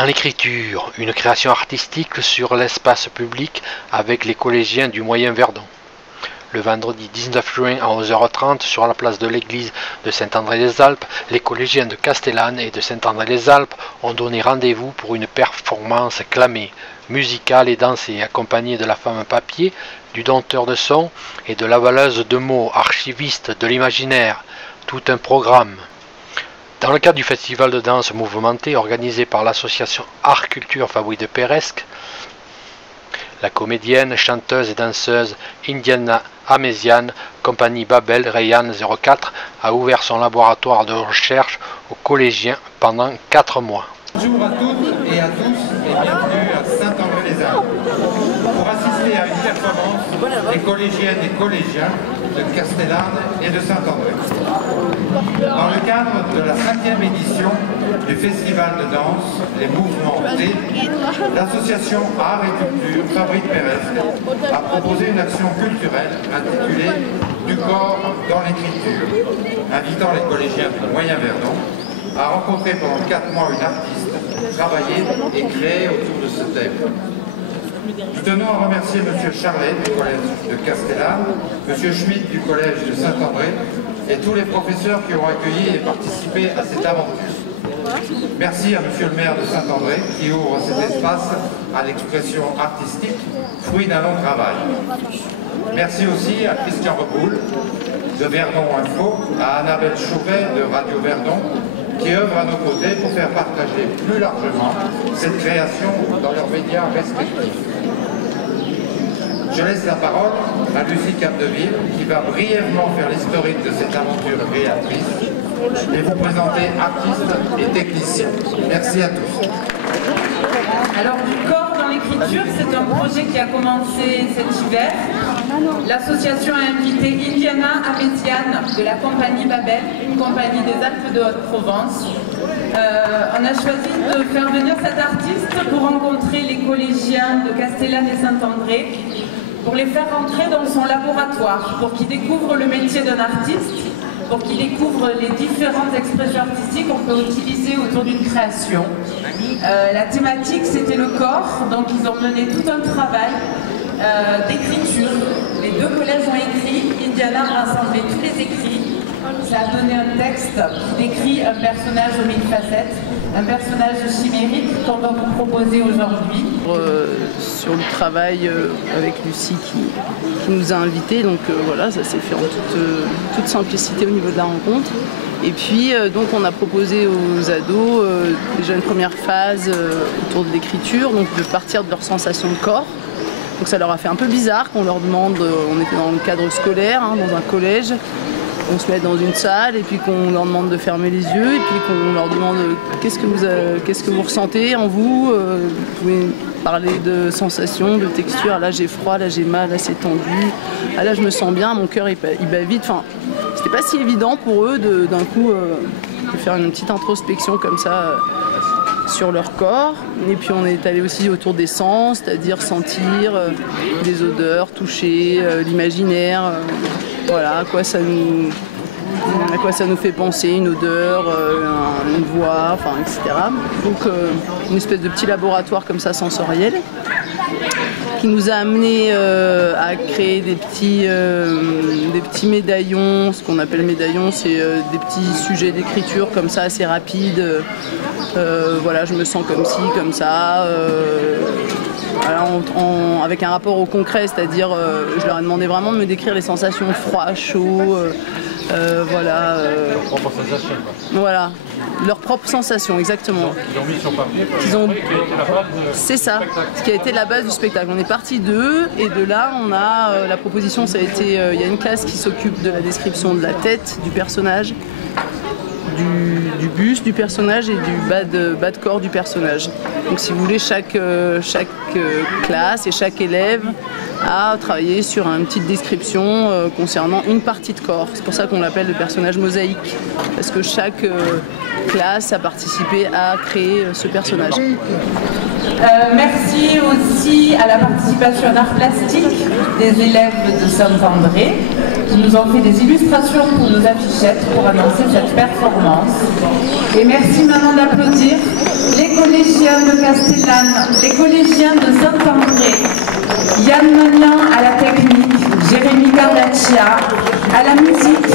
Dans l'écriture, une création artistique sur l'espace public avec les collégiens du Moyen Verdon. Le vendredi 19 juin à 11h30 sur la place de l'église de Saint-André-les-Alpes, les collégiens de Castellane et de Saint-André-les-Alpes ont donné rendez-vous pour une performance clamée, musicale et dansée, accompagnée de la femme papier, du dompteur de son et de l'avaleuse de mots, archiviste de l'imaginaire. Tout un programme. Dans le cadre du festival de danse mouvementée organisé par l'association Art Culture Fabrice de Peresque, la comédienne, chanteuse et danseuse Indiana Améziane, compagnie Babel Rayan 04, a ouvert son laboratoire de recherche aux collégiens pendant 4 mois. Bonjour à toutes et à tous et bienvenue à Saint-André-les-Alpes pour assister à une performance des collégiennes et collégiens de Castellane et de Saint-André. Dans le cadre de la 5e édition du festival de danse Les Mouvements T, l'association Art et Culture Fabrice Peresque a proposé une action culturelle intitulée Du corps dans l'écriture, invitant les collégiens du Moyen Verdon à rencontrer pendant 4 mois une artiste, travailler et créer autour de ce thème. Nous tenons à remercier M. Charlet du collège de Castellane, M. Schmitt du collège de Saint-André et tous les professeurs qui ont accueilli et participé à cette aventure. Merci à M. le maire de Saint-André qui ouvre cet espace à l'expression artistique, fruit d'un long travail. Merci aussi à Christian Reboul de Verdon Info, à Annabelle Chauvet de Radio Verdon, qui œuvrent à nos côtés pour faire partager plus largement cette création dans leurs médias respectifs. Je laisse la parole à Lucie Capdeville qui va brièvement faire l'historique de cette aventure créatrice et vous présenter artistes et techniciens. Merci à tous. Alors, du corps dans l'écriture, c'est un projet qui a commencé cet hiver. L'association a invité Indiana Améziane de la compagnie Babel, une compagnie des Alpes de Haute-Provence. On a choisi de faire venir cet artiste pour rencontrer les collégiens de Castellane et Saint-André, pour les faire rentrer dans son laboratoire, pour qu'ils découvrent le métier d'un artiste, pour qu'ils découvrent les différentes expressions artistiques qu'on peut utiliser autour d'une création. La thématique, c'était le corps, donc ils ont mené tout un travail d'écriture. Les 2 collèges ont écrit, Indiana a rassemblé tous les écrits. Ça a donné un texte qui décrit un personnage aux 1000 facettes, un personnage chimérique qu'on va vous proposer aujourd'hui. Sur le travail avec Lucie qui nous a invités, donc voilà, ça s'est fait en toute simplicité au niveau de la rencontre. Et puis donc on a proposé aux ados déjà une première phase autour de l'écriture, donc de partir de leur sensation de corps. Donc ça leur a fait un peu bizarre qu'on leur demande, on était dans le cadre scolaire, hein, dans un collège, on se met dans une salle et puis qu'on leur demande de fermer les yeux et puis qu'on leur demande qu'est-ce que vous ressentez en vous, vous pouvez parler de sensations, de textures, là j'ai froid, là j'ai mal, là c'est tendu, ah, là je me sens bien, mon cœur il bat vite, enfin c'était pas si évident pour eux d'un coup de faire une petite introspection comme ça sur leur corps. Et puis on est allé aussi autour des sens, c'est-à-dire sentir des odeurs, toucher, l'imaginaire, voilà, à quoi ça nous fait penser, une odeur, une voix, enfin, etc. Donc une espèce de petit laboratoire comme ça sensoriel qui nous a amené à créer des petits médaillons. Ce qu'on appelle médaillons, c'est des petits sujets d'écriture comme ça assez rapides. Voilà, je me sens comme ci, comme ça. Voilà, avec un rapport au concret, c'est-à-dire je leur ai demandé vraiment de me décrire les sensations froid, chaud, voilà. Leur propre sensation. Voilà, leur propre sensation, exactement. Ils ont mis sur papier. C'est ça, ce qui a été la base du spectacle. On est parti d'eux et de là, on a la proposition, ça a été, il y a une classe qui s'occupe de la description de la tête du personnage, du buste du personnage et du bas de corps du personnage. Donc si vous voulez, chaque classe et chaque élève a travaillé sur une petite description concernant une partie de corps. C'est pour ça qu'on l'appelle le personnage mosaïque, parce que chaque classe a participé à créer ce personnage. Merci aussi à la participation d'art plastique des élèves de Saint-André qui nous ont fait des illustrations pour nos affichettes pour annoncer cette performance. Et merci maintenant d'applaudir les collégiens collégiens de Castellane, les collégiens de Saint-André, Yann Magnan à la technique, Jérémy Cardaccia à la musique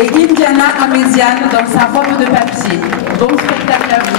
et Indiana Améziane dans sa robe de papier. Bon spectacle à vous.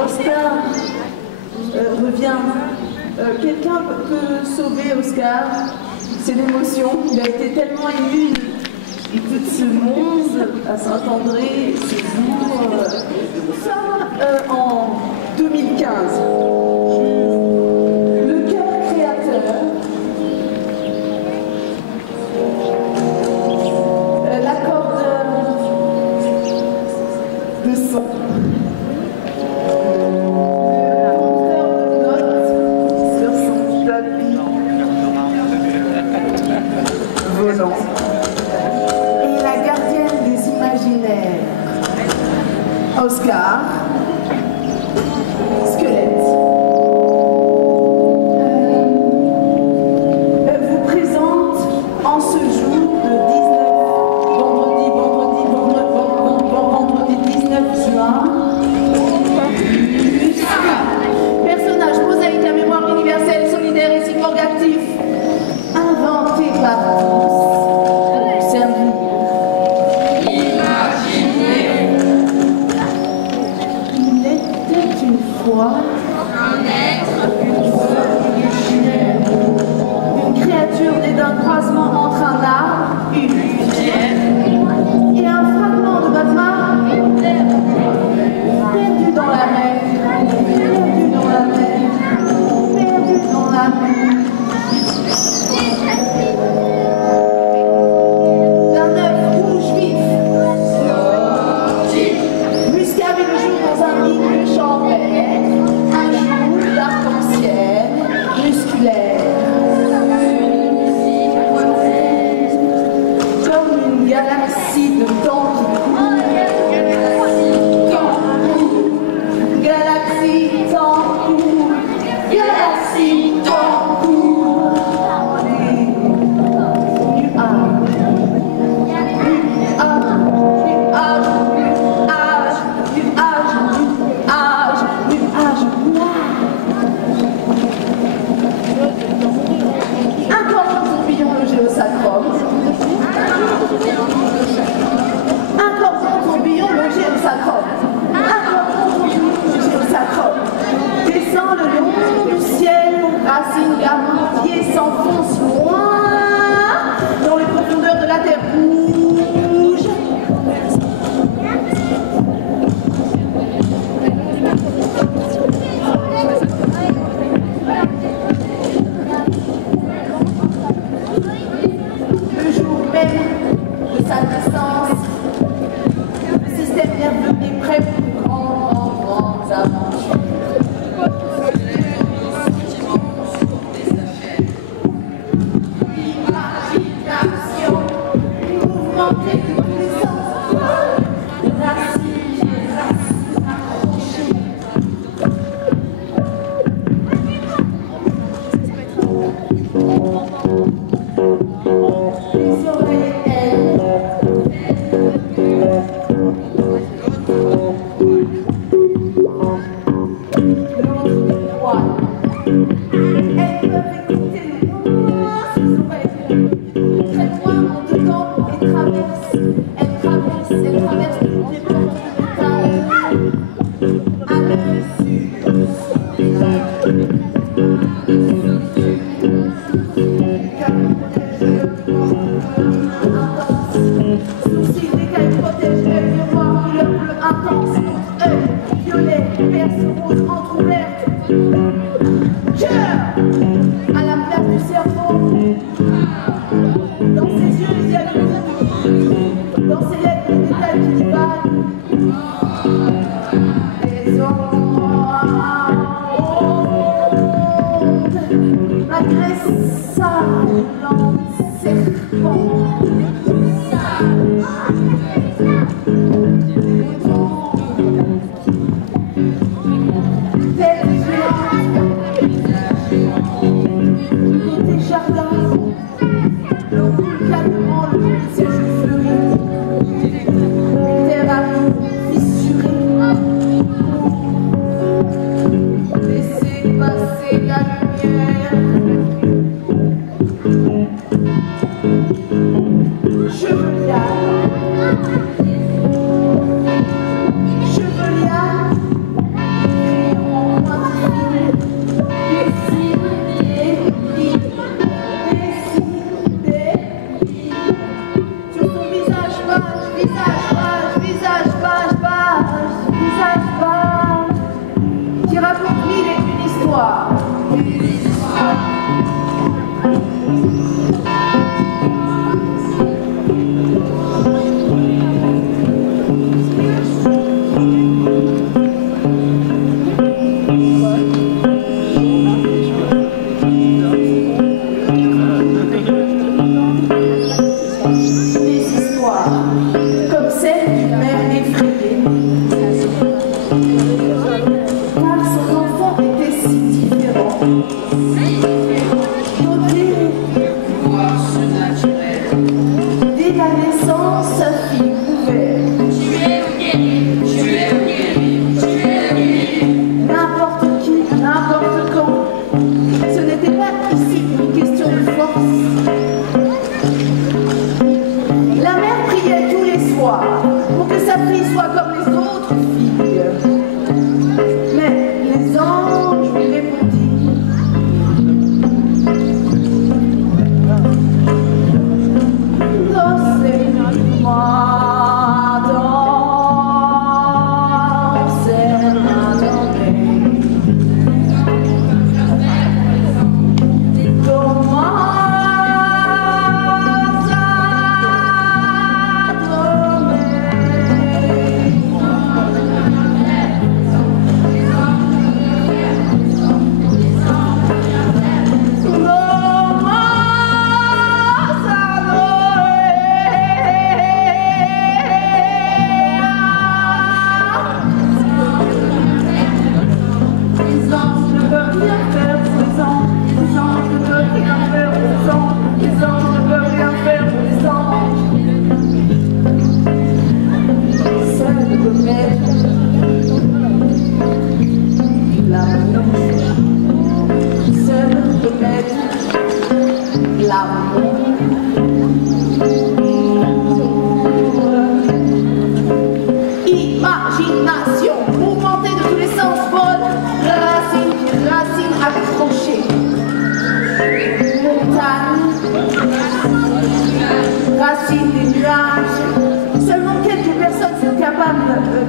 Oscar revient. Quelqu'un peut sauver Oscar. C'est l'émotion. Il a été tellement ému de tout ce monde à Saint-André, ce jour. Nous sommes en 2015. Le chœur créateur, l'accordeur de son, volant, et la gardienne des imaginaires, Oscar, squelette.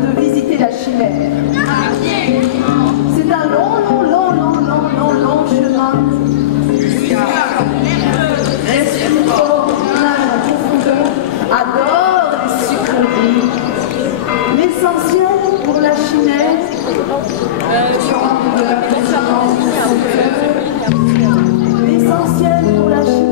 De visiter la chimère. C'est un long chemin. Adore les sucreries. L'essentiel pour la chimère, l'essentiel pour la chimère.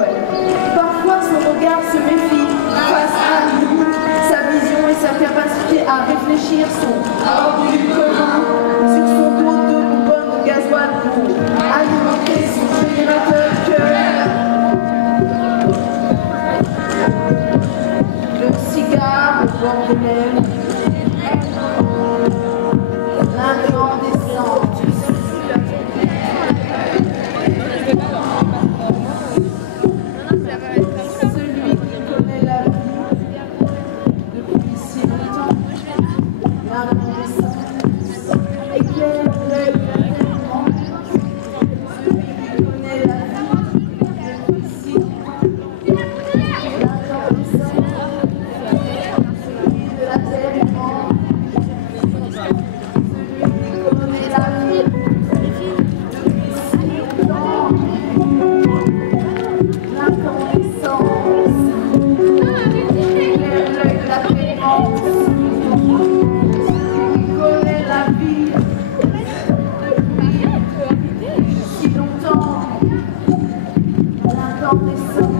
ouais. Parfois son regard se méfie face à nous. Sa vision et sa capacité à réfléchir sont hors du commun. Sur son dos, 2 bonbonnes de gasoil pour alimenter son générateur cœur. Le cigare au bord des lèvres. L'incandescent. Celui qui connaît la vie depuis si longtemps. L'incandescent. Éclaire l'œil tellement. Celui qui connaît la vie depuis si longtemps. L'incandescent. Celui de la terre immense. Si longtemps, l'incandescent.